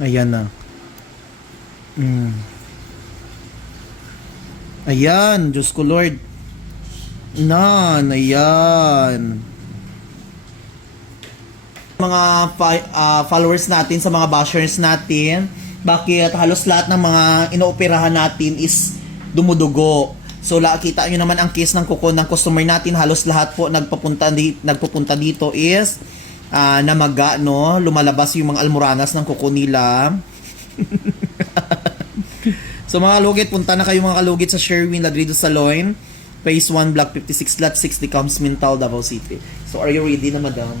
Ayan na. Ayan, Diyos ko Lord. Ayan. Mga followers natin, sa mga bashers natin, bakit halos lahat ng mga inooperahan natin is dumudugo. So kita nyo naman ang case ng kuko ng customer natin, halos lahat po nagpupunta dito is namaga, no? Lumalabas yung mga almoranas ng kuko nila. So mga kalugit, punta na kayo mga kalugit sa Sherwin Ladrido Salon, Phase 1, Block 56, Lot 60, Camps Mintal, Davao City. So are you ready na, madam?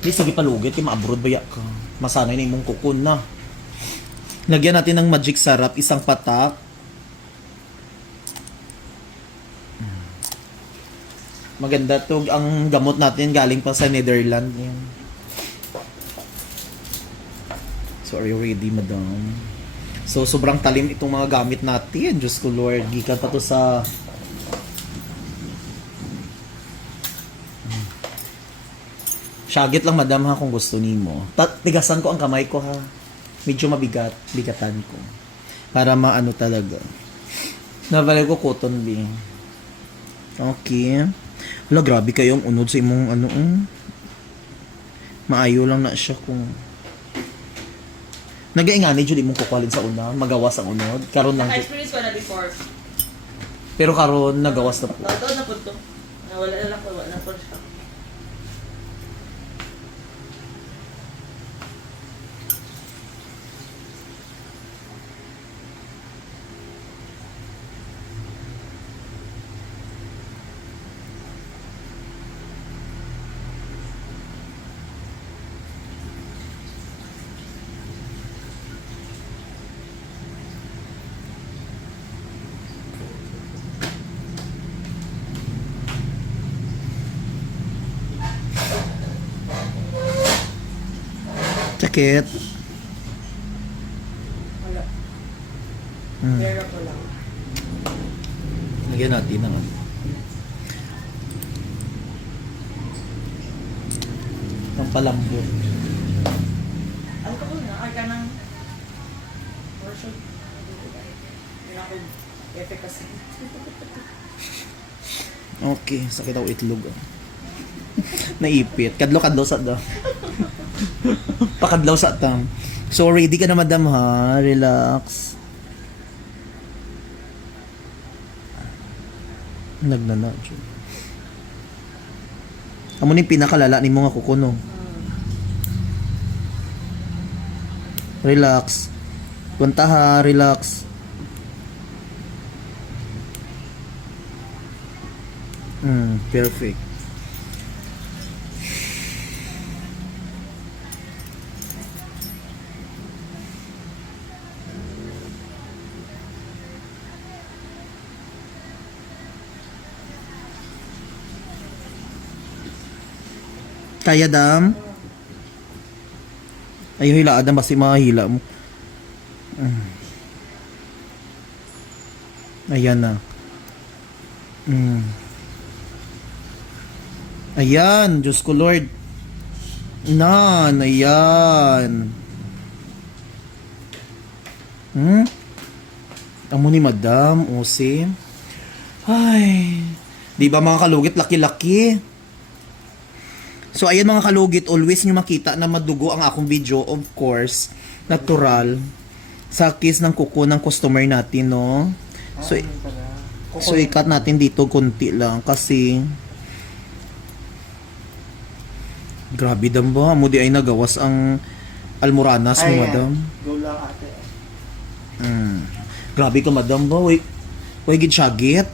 Hindi, sabi palugit, kaya ma-abroad ba ka? Masanay na imong kukun na. Lagyan natin ng magic sarap, isang patak. Maganda to, ang gamot natin galing pa sa Netherlands. So are you ready, madam? So sobrang talim itong mga gamit natin. Diyos ko Lord, gikan pa to sa Shagit lang, madam, ha, kung gusto nimo. Tigasan ko ang kamay ko, ha. Medyo bigatan ko. Para maano talaga. Nabalay ko cotton bee. Okay. Wala, grabe kayong unod sa imong ano. Maayo lang na siya kung nagaingani jud imong kukwalin sa una, magawas ang unod. Karon lang. Experience ko na before. Pero karon nagawas na po. Dato na po to. Wala na po siya. Sakit. Wala. Pero ko lang. Lagyan natin ng ano. Ang palambot. Ano ko na? Ay ka ng version. Hindi na ako efficacy. Okay, sakit ako itlog. Naipit. Kadlo sa do. Pakadlaw sa tam. So ready ka na, madam, ha? Relax. Nagnana. Amo ni pinakalala ni mo nga kuko, no? Relax. Punta, ha? Relax. Perfect. Kaya, dam? Ayaw hila, adam, basta mga hila mo. Ayan na. Ayan, Diyos ko Lord. Ayan. Amo ni madam, Ose. Ay, di ba mga kalugit, laki-laki? So ayan mga kalugit, always nyo makita na madugo ang akong video, of course, natural, sa case ng kuko ng customer natin, no? So ikat natin dito konti lang kasi grabe, dam ba? Mo di ay nagawas ang almoranas mo, madam. Go lang, ate. Grabe ka, madam ba? Way gid syagit.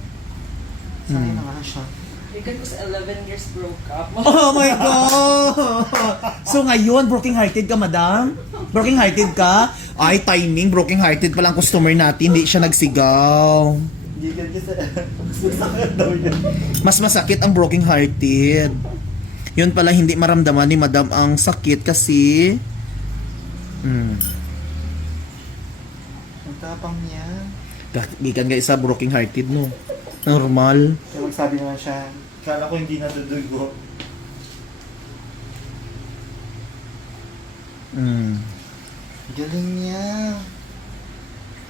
Sanay na nga siya. Because ko sa 11 years broke up. Oh my God! So ngayon, broken-hearted ka, madam? Broken-hearted ka? Ay, timing, broken-hearted palang customer natin, hindi siya nagsigaw. Hindi kasi masakit daw yun. Mas masakit ang broken-hearted. Yun pala, hindi maramdaman ni madam ang sakit kasi Ang tapang niya. gikan nga isa broken-hearted, no? Normal. Kaya magsabi naman siya, kala ko hindi natudugo. Galing niya.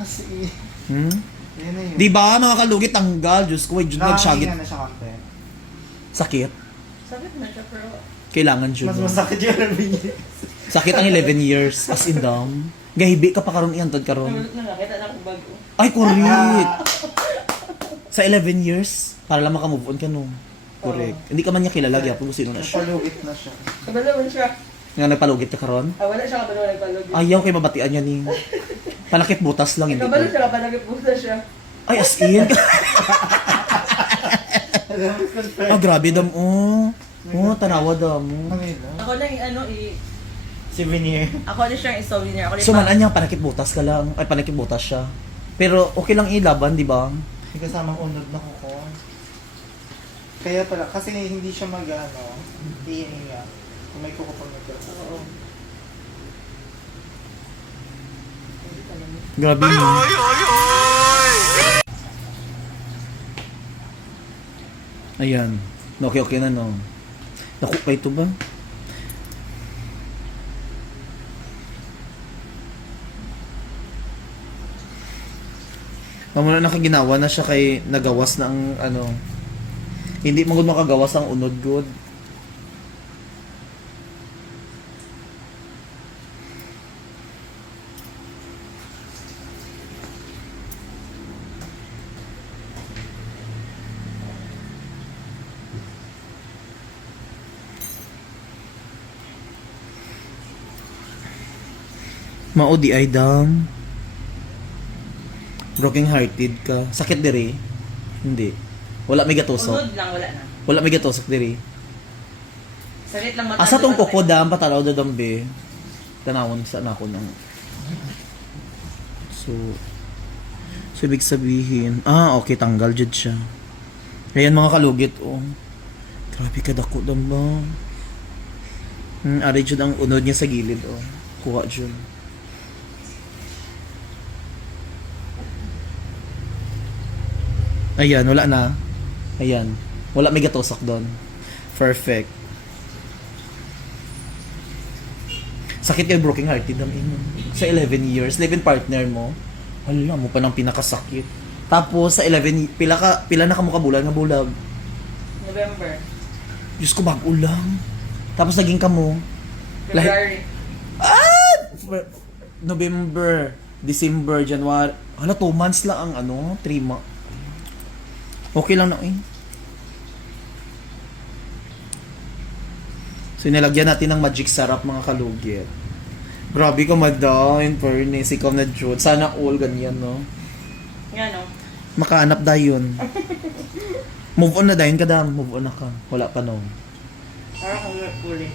Kasi, Hmm? yan na yun. Di ba mga kalugit tanggal? Diyos ko, Diyos nagsyagit. Nakahinga na siya content. Sakit. Sakit na siya, pero Kailangan Diyos. Mas masakit yung niya. Sakit ang 11 years. As in dam. Gahibi ka pa karon iantod karon. nakakita na akong bago. Ay, correct. Sa 11 years, para lang makamove on ka no. Correct. Hindi ka man niya kilala, gyapon kung sino na siya. Napalugit na siya. Kabalawan siya. Nga nagpalugit ka karon. Wala siya kabalawan nagpalugit. Ayaw kay mabatian niya ni. Panakit butas lang hindi. Kabalo ko. siya kapalagit pusa siya. Ay, as in. Oh, grabe dam. Oh, tanawa dam. Ako lang Souvenir. ako na siyang souvenir. Ako So, manan niya, panakit butas ka lang. Ay, panakit butas siya. Pero, okay lang ilaban, di ba? May kasamang unod na kuko. Kaya pala, kasi hindi siya hihinga. Kung may kuko pag nagkaroon. Oo. Grabe mo. Ayan. Okay na, no? Naku, pa ito ba? Mamuna nakaginawa na siya kay nagawas na ang hindi mo makagawas ang unod good. Mao di ay dam. Broken hearted ka. Sakit diri? Hindi. Wala may gatusok. Unod lang, wala na. Wala may gatusok diri. Salit lang mata. Asa tong koko dam patanaw da dambe. Tanawon sa nako nang. So ibig sabihin, okay, tanggal jud siya. Ayan mga kalugit, Grabe ka dako dam ba? Ari jud ang unod niya sa gilid, Kuha jud. Ayan, wala na. Ayan. Wala may gatusok doon. Perfect. Sakit kay broken hearted sa 11 years. 11 partner mo. Wala mo pa ng pinakasakit. Tapos sa 11, pila na ka mo kabulan nga bulag. November. Diyos ko, bago lang. Tapos naging kamo. February. November, December, January. 2 months lang ang 3 months. Okay lang na So, nilagyan natin ng magic sarap mga kalugit. Grabe ka, madam. In fairness, ikaw na Jud. Sana all ganyan, no? Nga, no? Makaanap dayon. Move on na dayon ka, dam. Move on na ka. Wala pa, no? Parang kung puli.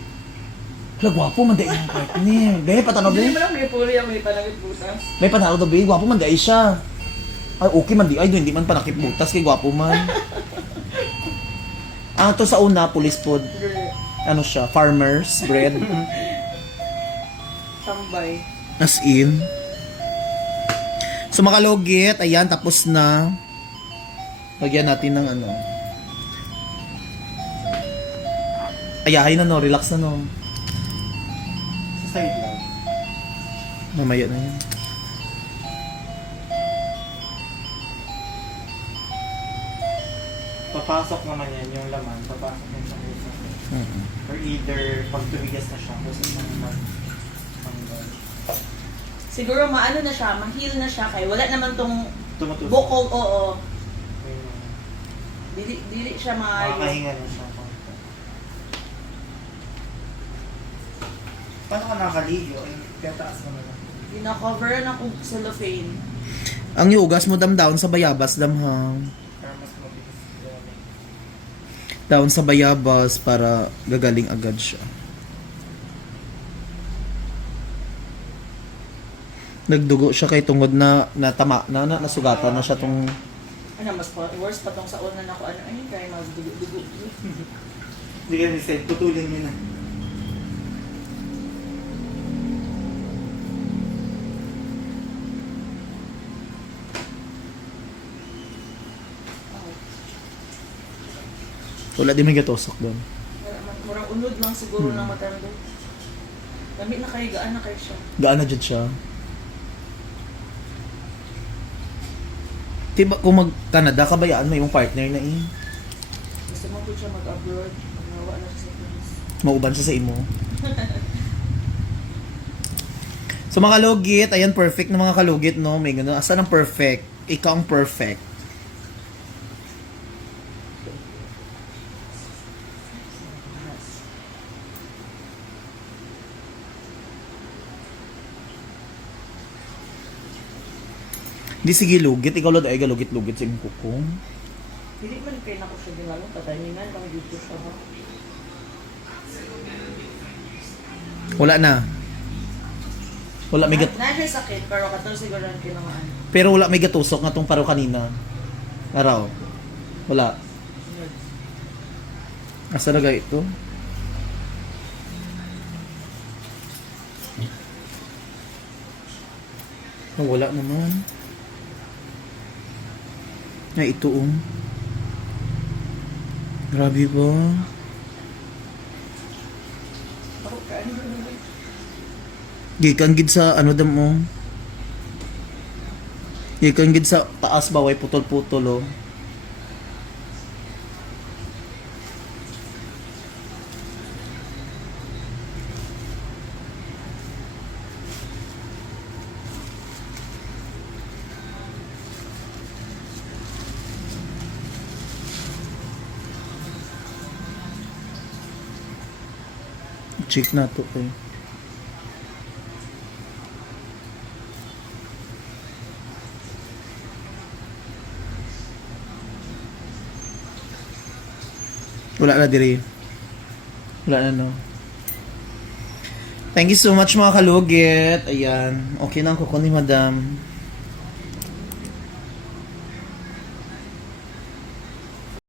Hala, gwapo man dayon yung partner. Gaya, patanaw Hindi dayon. mo lang may puli ako, may palagit pusa. May panalo daw, babe. Gwapo man dayon siya. Ay, okay man di. Ay, hindi man panakip butas. Kay gwapo man. To sa una, police pod. Ano siya? Farmer's bread. Tambay. As in. So, makalugit. Ayan, tapos na. Lagyan natin ng Ayahay na, no? Relax na, no? Sa side lang. Mamaya na yan. Papasok naman yan, yung laman. Papasok yan sa puso. Mm-hmm. Or either, pag tumigas na siya, gusto naman Siguro maano na siya, ma-heal na siya kay wala naman tong tumutusok. bukol, oo. Ayun. Dili siya maayo. Makakahinga na siya. Paano ka nakaligo? Kaya taas mo na lang. Ina-cover na kung cellophane. Ang yugas mo down sa bayabas, damhang. Para mas mabilis gawin. Down sa bayabas para gagaling agad siya. Nagdugo siya kay tungod na natama na nasugatan na siya tong Mas worse pa tong sa una na ko kaya magdugo-dugo. Hindi ka ni-send, putulin nyo na. wala din may gatusok doon. Murang unod lang siguro Hmm. ng matando. Lamig na kayo, gaan na kayo siya. Gaan na dyan siya. Diba kung mag-Canada, kabayaan mo yung partner na eh. Gusto mo po siya mag-abroad. Magawa na siya sa Pinas. Mauban siya sa imo. So mga kalugit, ayan perfect na mga kalugit, no? May gano'n. Asa ng perfect? Ikaw ang perfect. Di sige lugit, ikaw lang ay galugit-lugit sa imong kukong. Hindi man kayo na ko siya din alam. Pataningan kami dito siya ba? Wala na. Wala may Na siya sakit, pero katong siguro ang kinamaan. pero wala may gatusok nga tong paro kanina. Araw. Wala. Asa na ito? Oh, wala naman. Ay, ito Grabe ba? Ako kain mo na. Gikan gid sa ano dam mo. Gikan gid sa taas ba way putol-putol oh. Check na to eh. Wala na diri. Wala na no. Thank you so much mga kalugit. Ayan. Okay na ang kuko ni madam.